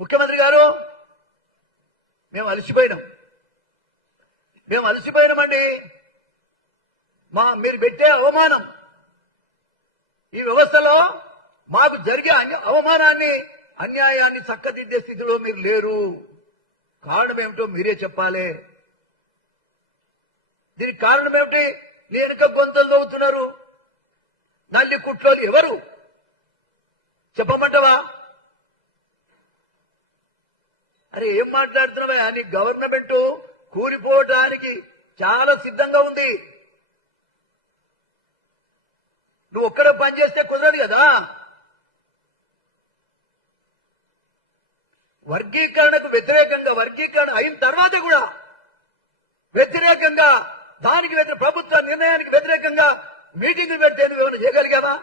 ముఖ్యమంత్రి గారు మేము అలసిపోయినామండి. మీరు పెట్టే అవమానం, ఈ వ్యవస్థలో మాకు జరిగే అవమానాన్ని, అన్యాయాన్ని చక్కదిద్దే స్థితిలో మీరు లేరు. కారణం ఏమిటో మీరే చెప్పాలి. దీనికి కారణం ఏమిటి? నీ వెనుక గొంతులు తవ్వుతున్నారు నల్లి కుట్లోలు ఎవరు చెప్పమంటావా? అరే ఏం మాట్లాడుతున్నావా? నీ గవర్నమెంట్ కూలిపోవడానికి చాలా సిద్ధంగా ఉంది. నువ్వు ఒక్కడే పని చేస్తే కుదరదు కదా. వర్గీకరణకు వ్యతిరేకంగా, వర్గీకరణ అయిన తర్వాత కూడా వ్యతిరేకంగా, దానికి ప్రభుత్వ నిర్ణయానికి వ్యతిరేకంగా మీటింగులు పెడితే నువ్వేమైనా చేయగలిగావా?